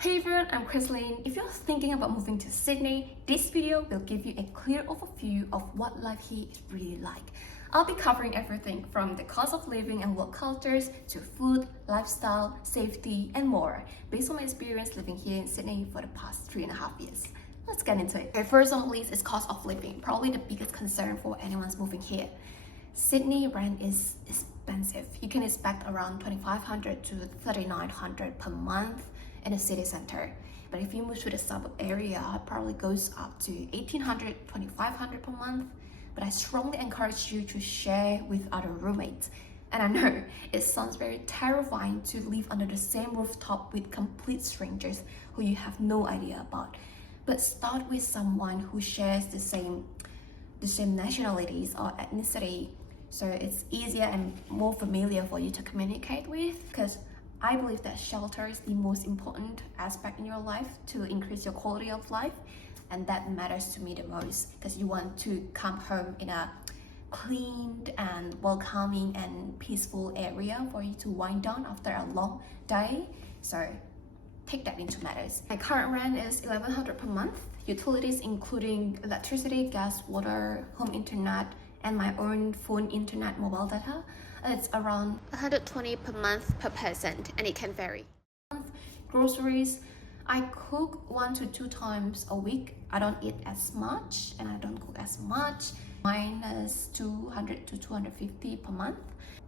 Hey everyone, I'm Chrisline. If you're thinking about moving to Sydney, this video will give you a clear overview of what life here is really like. I'll be covering everything from the cost of living and work cultures to food, lifestyle, safety, and more, based on my experience living here in Sydney for the past 3.5 years. Let's get into it. Okay, first on the list is cost of living, probably the biggest concern for anyone's moving here. Sydney rent is expensive. You can expect around $2,500 to $3,900 per month in the city center. But if you move to the suburb area, it probably goes up to $1,800, $2,500 per month. But I strongly encourage you to share with other roommates. And I know it sounds very terrifying to live under the same rooftop with complete strangers who you have no idea about. But start with someone who shares the same nationalities or ethnicity, so it's easier and more familiar for you to communicate with, because I believe that shelter is the most important aspect in your life to increase your quality of life, and that matters to me the most because you want to come home in a cleaned and welcoming and peaceful area for you to wind down after a long day. So take that into matters. My current rent is $1,100 per month. Utilities including electricity, gas, water, home internet, and my own phone, internet, mobile data. It's around $120 per month per person, and it can vary. Groceries, I cook 1 to 2 times a week. I don't eat as much and I don't cook as much. Mine is $200 to $250 per month.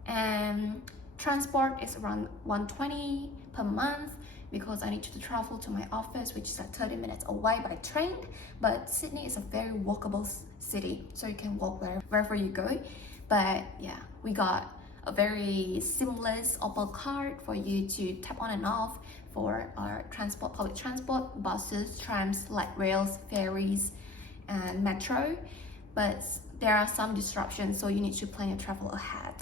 And transport is around $120 per month because I need to travel to my office, which is like 30 minutes away by train. But Sydney is a very walkable city, so you can walk wherever you go. But yeah, we got a very seamless Opal card for you to tap on and off for our transport, public transport, buses, trams, light rails, ferries, and metro. But there are some disruptions, so you need to plan your travel ahead.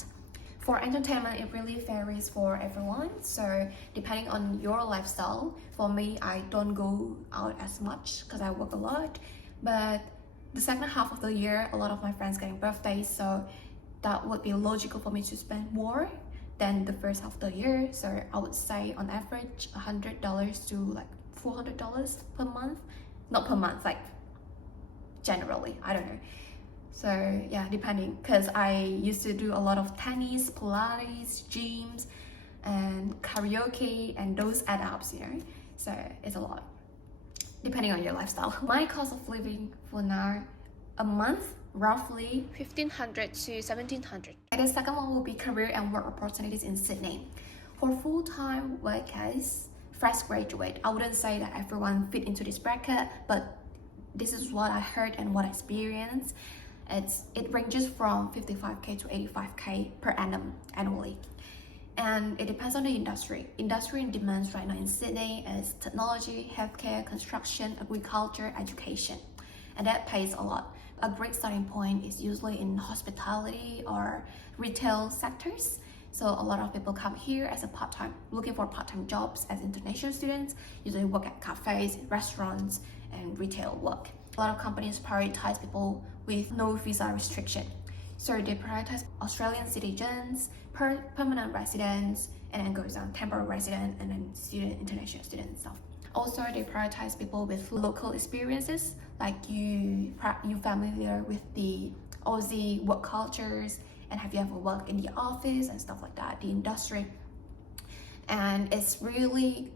For entertainment, it really varies for everyone. So depending on your lifestyle, for me, I don't go out as much because I work a lot. But the second half of the year, a lot of my friends getting birthdays, so that would be logical for me to spend more than the first half of the year. So I would say on average $100 to like $400 per month. Not per month, like generally, I don't know. So yeah, depending, because I used to do a lot of tennis, Pilates, gyms, and karaoke, and those add up, you know. So it's a lot, depending on your lifestyle. My cost of living for now, a month, roughly $1,500 to $1,700. And the second one will be career and work opportunities in Sydney. For full-time workers, fresh graduate, I wouldn't say that everyone fit into this bracket, but this is what I heard and what I experienced. It ranges from 55k to 85k per annum annually, and it depends on the industry. Industry in demands right now in Sydney is technology, healthcare, construction, agriculture, education, and that pays a lot. A great starting point is usually in hospitality or retail sectors. So a lot of people come here as a part-time, looking for part-time jobs as international students, usually work at cafes, restaurants, and retail work. A lot of companies prioritize people with no visa restriction. So they prioritize Australian citizens, permanent residents, and then goes down temporary resident, and then student, international student and stuff. Also, they prioritize people with local experiences, like you familiar with the Aussie work cultures, and have you ever worked in the office and stuff like that, the industry. And it's really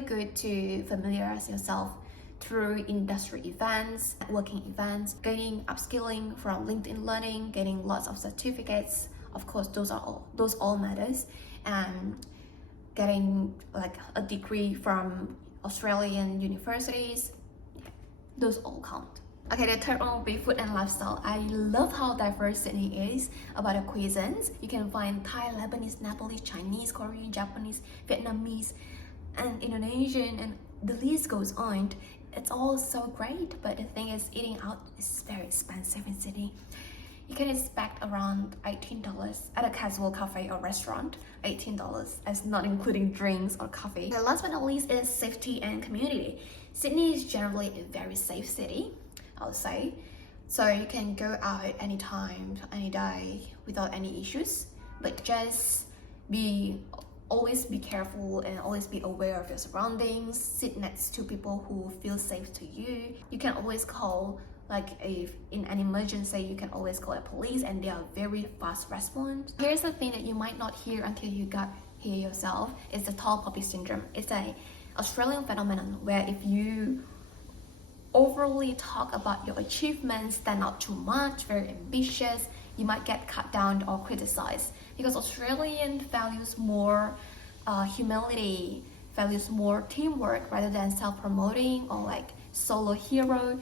good to familiarize yourself through industry events, working events, gaining upskilling from LinkedIn Learning, getting lots of certificates. Of course, those all matters, and getting like a degree from Australian universities, those all count. Okay, the third one will be food and lifestyle. I love how diverse Sydney is about the cuisines. You can find Thai, Lebanese, Nepalese, Chinese, Korean, Japanese, Vietnamese, and Indonesian, and the list goes on. It's all so great, but the thing is, eating out is very expensive in Sydney. You can expect around $18 at a casual cafe or restaurant. $18 as not including drinks or coffee. The last but not least is safety and community. Sydney is generally a very safe city, I would say. So you can go out anytime, any day without any issues. But just be always be careful and always be aware of your surroundings. Sit next to people who feel safe to you. You can always call, like if in an emergency, you can always call the police and they are very fast response. Here's the thing that you might not hear until you got here yourself. It's the tall poppy syndrome. It's a Australian phenomenon where if you overly talk about your achievements, stand out too much, very ambitious, you might get cut down or criticized, because Australian values more humility, values more teamwork rather than self-promoting or like solo hero.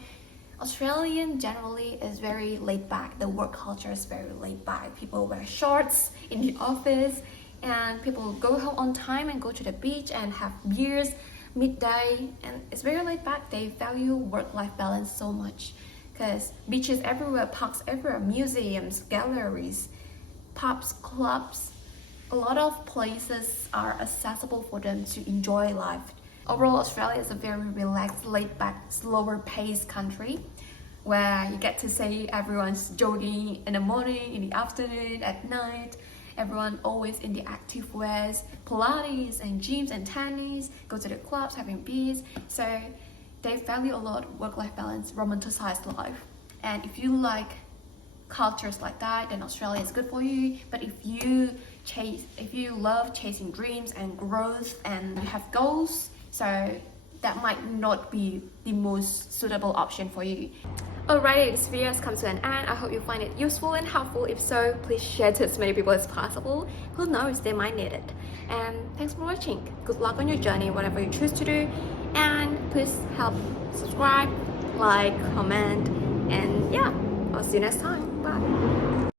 Australian generally is very laid back. The work culture is very laid back. People wear shorts in the office and people go home on time and go to the beach and have beers midday, and it's very laid back. They value work-life balance so much because beaches everywhere, parks everywhere, museums, galleries, pubs, clubs, a lot of places are accessible for them to enjoy life. Overall, Australia is a very relaxed, laid-back, slower-paced country where you get to see everyone's jogging in the morning, in the afternoon, at night. Everyone always in the active wears, Pilates and gyms and tennis, go to the clubs, having beers. So they value a lot work-life balance, romanticized life. And if you like cultures like that, then Australia is good for you. But if you love chasing dreams and growth and you have goals, so that might not be the most suitable option for you. Alrighty, this video has come to an end. I hope you find it useful and helpful. If so, please share to as many people as possible. Who knows, they might need it. And thanks for watching. Good luck on your journey, whatever you choose to do. And please help subscribe, like, comment, and yeah, I'll see you next time. Bye.